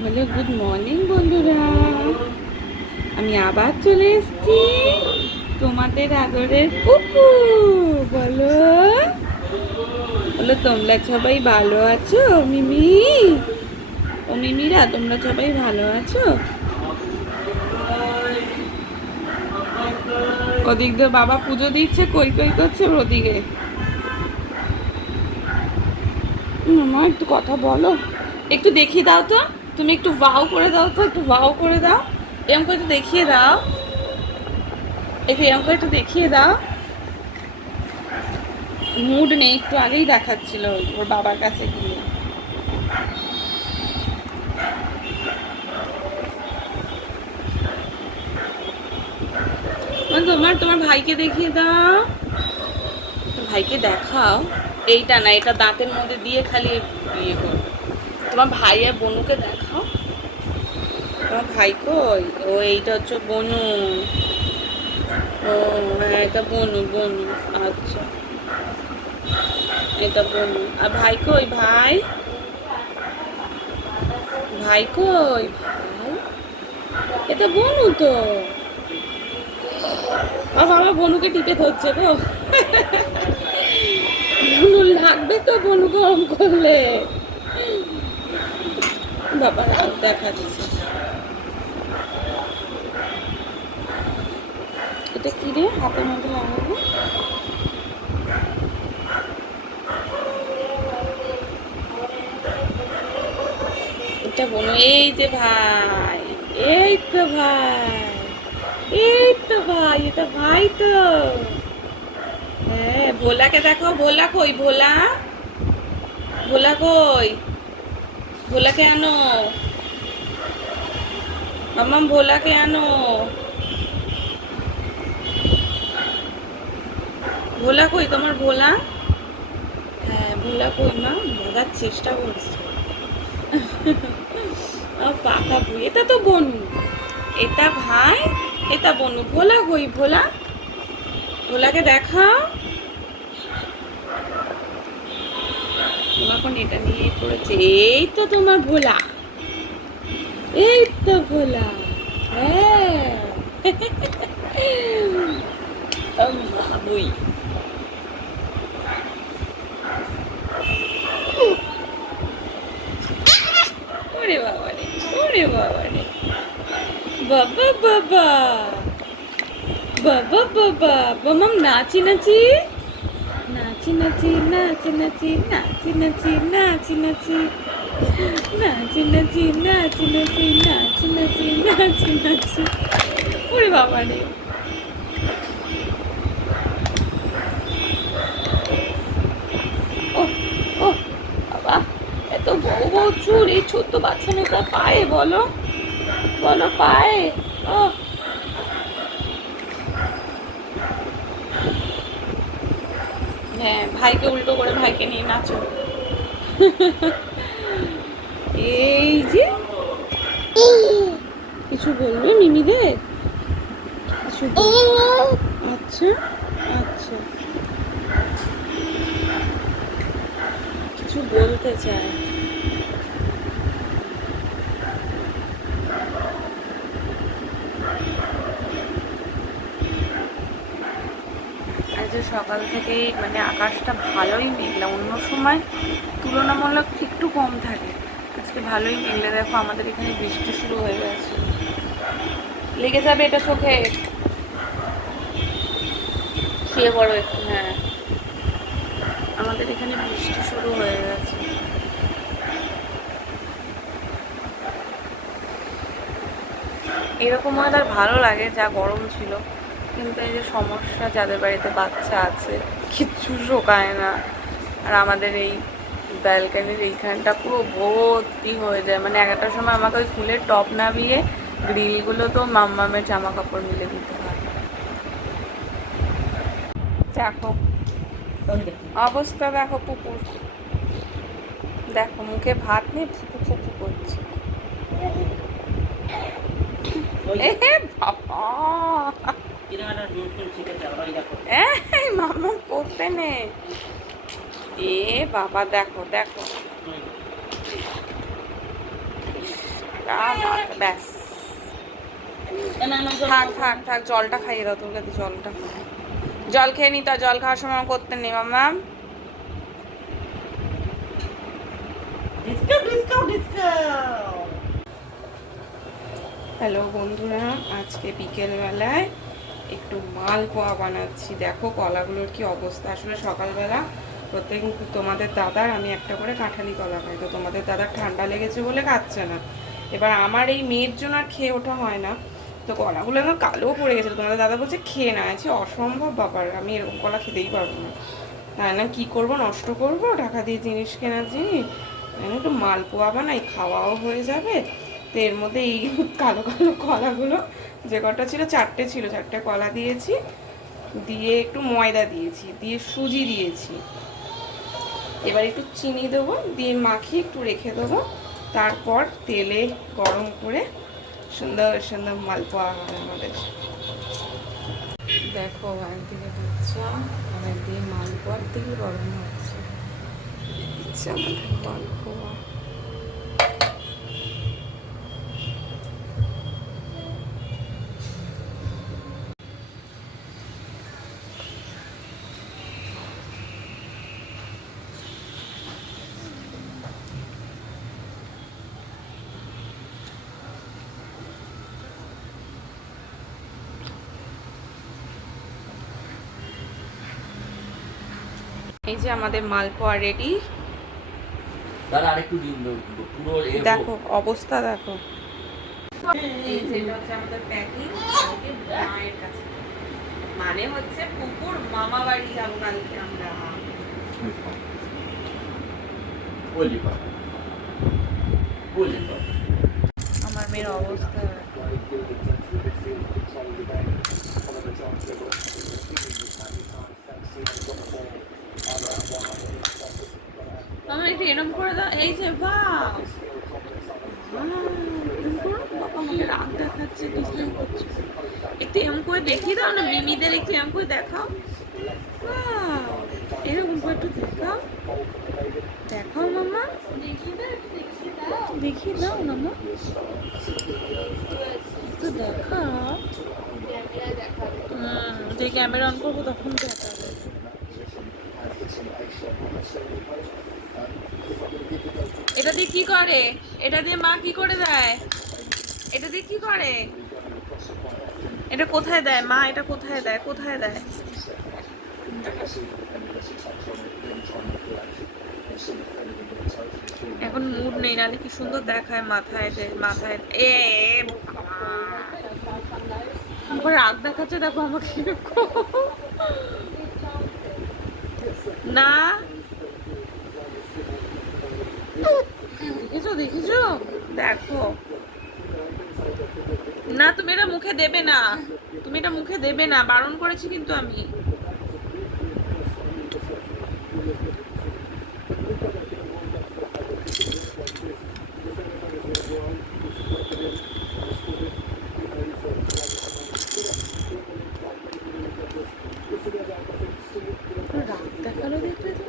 Hello, good morning বন্ধুরা। আমি আবার চলে এসেছি, তোমাদের আদরের পুপু। বলো বলো, তোমরা সবাই ভালো আছো? মিমি ও মিমিরা, তোমরা সবাই ভালো আছো? ওদিক দিয়ে বাবা পুজো দিচ্ছে, কই কই করছে ওদিকে। মামা একটু কথা বলো, একটু দেখিয়ে দাও তো। তুমি একটু ওয়াও করে দাও তো, একটু ওয়াও করে দাও। এরকম করে একটু দেখিয়ে দাও, এরকম করে একটু দেখিয়ে দাও। মুড নেই, একটু আগেই দেখাচ্ছিল ওর বাবার কাছে গিয়ে। তোমার ভাইকে দেখিয়ে দাও, ভাইকে দেখাও। এইটা না, এটা দাঁতের মধ্যে দিয়ে খালি ইয়ে করবে। তোমার ভাই আর বনুকে দেখাও। তোমার ভাই কই? ও এইটা হচ্ছে বনু। ও হ্যাঁ, এটা বনু বনু। আচ্ছা, এটা বনু। আর ভাই কই? ভাই ভাই কই? ভাই, এটা বনু তো। বাবা বনুকে টিপে ধরছে গো। বনু লাগবে তো, বনু গরম করলে। বাবা দেখাচ্ছে। এটা কি রে হাতের মধ্যে লাগাবো? এটা বনু। এই যে ভাই, এই তো ভাই, এই তো ভাই, এটা ভাই তো। হ্যাঁ, ভোলাকে দেখো। ভোলা কই? ভোলা, ভোলা কই? ভোলাকে আনো মাম্মাম, ভোলাকে আনো। ভোলা কই তোমার? ভোলা, হ্যাঁ ভোলা কই মা? মজার চেষ্টা করছে। পাকা বুই, এটা তো বনু। এটা ভাই, এটা বনু। ভোলা কই? ভোলা, ভোলাকে দেখাও। এখন এটা নিয়ে পড়েছে। এই তো তোমার ভোলা, এই তো ভোলা। হ্যাঁ। বুই। ওরে বাবা রে, ওরে বাবা রে, বাবা বাবা, বাবা বাবা। বামাম নাচি নাচি, নাচি নাচি, নাচি নাচি, নাচি নাচি, নাচি নাচি, নাচি নাচি, নাচি নাচি, নাচি নাচি, নাচি নাচি। ওরে বাবা রে। ও ও বাবা, এত বড় বড় চুল এই ছোট্ট বাচ্চা মেয়েটা পায়ে, বলো বলো পায়ে। ও হ্যাঁ, ভাইকে উল্টো করে ভাইকে নিয়ে নাচো। এই যে, কিছু বলবে মিমিদের? কিছু আচ্ছা আচ্ছা, কিছু বলতে চায়। আজ সকাল থেকেই মানে আকাশটা ভালোই মেঘলা, অন্য সময় তুলনামূলক একটু কম থাকে, আজকে ভালোই মেঘলা। দেখো আমাদের এখানে বৃষ্টি শুরু হয়ে গেছে। লেগে যাবে এটা চোখে, শুয়ে পড়ো একটু। হ্যাঁ, আমাদের এখানে বৃষ্টি শুরু হয়ে গেছে। এরকম ওয়েদার ভালো লাগে, যা গরম ছিল। কিন্তু এই যে সমস্যা, যাদের বাড়িতে বাচ্চা আছে কিচ্ছু শোকায় না। আর আমাদের এই ব্যালকানির এইখানটা পুরো ভর্তি হয়ে যায়, মানে এগারোটার সময় আমাকে ওই ফুলের টপ নামিয়ে গ্রিলগুলো তো মাম্মামের জামা কাপড় মিলে দিতে হয়। দেখো অবস্থা, দেখো পুকুর, দেখো মুখে ভাত নিয়ে ফুপু ফুপু করছে। মামা করতে নে। এ বাবা, দেখো দেখো, ব্যাস থাক থাক থাক, জলটা খাইয়ে দাও তোকে, জলটা জল খেয়ে নি, তা জল খাওয়ার সময় করতে নেই মামা। হ্যালো বন্ধুরা, আজকে বিকেলবেলায় একটু মালপোয়া বানাচ্ছি। দেখো কলাগুলোর কি অবস্থা। আসলে সকালবেলা প্রত্যেক তোমাদের দাদার আমি একটা করে কাঁঠালি কলা খাই, তো তোমাদের দাদার ঠান্ডা লেগেছে বলে খাচ্ছে না। এবার আমার এই মেয়ের জন্য আর খেয়ে ওঠা হয় না, তো কলাগুলো আমার কালো পড়ে গেছিলো। তোমাদের দাদা বলছে খেয়ে না, আছে অসম্ভব ব্যাপার, আমি এরকম কলা খেতেই পারবো না। তাই না, কী করবো, নষ্ট করবো টাকা দিয়ে জিনিস, কেনার জিনিস, একটু মালপোয়া বানাই, খাওয়াও হয়ে যাবে। তো এর মধ্যে এই কালো কালো কলাগুলো যে কটা ছিল, চারটে ছিল, চারটে কলা দিয়েছি, দিয়ে একটু ময়দা দিয়েছি, দিয়ে সুজি দিয়েছি, এবার একটু চিনি দেবো, দিয়ে মাখিয়ে একটু রেখে দেবো। তারপর তেলে গরম করে সুন্দর সুন্দর মালপোয়া হয় আমাদের। দেখো একদিকে হচ্ছে আর একদিকে মালপোয়ার তেল গরম হচ্ছে, ইচ্ছা আমাদের মালপোয়া। এই যে আমাদের মালপোয়া রেডি। দেখো অবস্থা, দেখো এই যেটা হচ্ছে আমাদের প্যাকিং, মায়ের কাছে, মানে হচ্ছে পুকুর মামা বাড়ি যাবো কালকে আমরা। আমার মেয়ের অবস্থা, আমি একটু এরম করে দাও। এই যে বাহ, আমাকে রাগ দেখাচ্ছে, ডিস্টার্ব করছে। একটু এরম করে দেখিয়ে দাও না মিমিদের, একটু এরম করে দেখাও, এরকম করে একটু দেখাও, দেখাও মামা, দেখিয়ে দাও মামা, একটু দেখাও। যে ক্যামেরা অন করবো তখন দেখাবে। এটা দিয়ে কি করে, এটা দিয়ে মা কি করে দেয়, এটা দিয়ে কি করে, এটা কোথায় দেয় মা, এটা কোথায় দেয়, কোথায় দেয়? এখন মুড নেই, নাহলে কি সুন্দর দেখায় মাথায়, মাথায় এ রাগ দেখাচ্ছে। দেখো আমাকে না, দেখেছো দেখেছো, দেখো না, তুমি এটা মুখে দেবে না, তুমি এটা মুখে দেবে না, বারণ করেছি কিন্তু আমি। রাগ দেখালো দেখলে তো।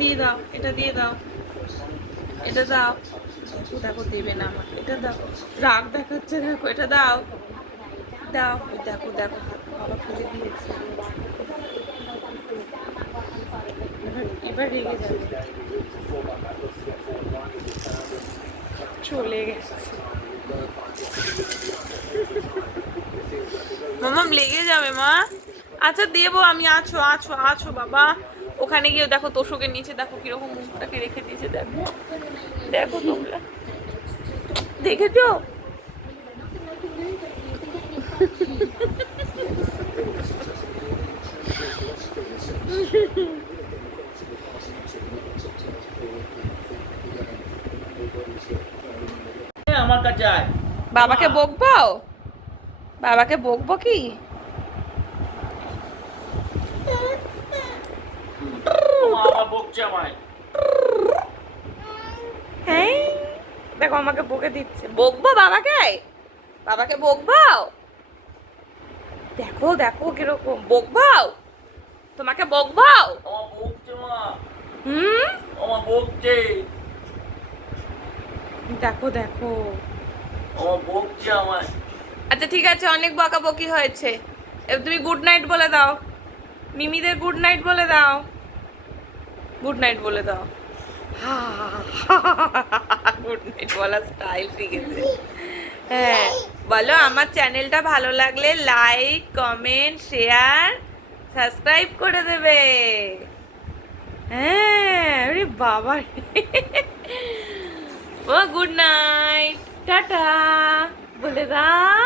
দিয়ে দাও, এটা দিয়ে দাও, এটা দাও, দেখো দেখো দেবে না আমাকে, এটা দাও, রাগ দেখাচ্ছে দেখো, এটা দাও দাও, দেখো দেখো হাত বাবা ফেলে দিয়েছে, এবার রেগে যাবে, চলে গেছে মামাম, লেগে যাবে মা। আচ্ছা দেবো আমি, আছো আছো আছো বাবা। ওখানে গিয়ে দেখো তোষকের নিচে দেখো কিরকম মুখটাকে রেখে দিয়েছে, দেখো দেখো তোমরা দেখেছো। আমার কাছে আয়, বাবাকে বকবো, বাবাকে বকবো কি? বকছে আমায়। হ্যাঁ দেখো আমাকে বকে দিচ্ছে, বকবো বাবাকে, বাবাকে বকবো। দেখো দেখো কিরকম বকবাও, তোমাকে বকবাও। আমার বকছে মা, হুম, আমার বকছে, দেখো দেখো। আমার বকছে আমায়। আচ্ছা ঠিক আছে, অনেক বকাবকি হয়েছে, এবার তুমি গুড নাইট বলে দাও, মিমিদের গুড নাইট বলে দাও, গুড নাইট বলে দাও। গুড নাইট বলা স্টাইল শিখেছে। হ্যাঁ বলো, আমার চ্যানেলটা ভালো লাগলে লাইক কমেন্ট শেয়ার সাবস্ক্রাইব করে দেবে। হ্যাঁ আরে বাবা, ও গুড নাইট টাটা বলে দাও।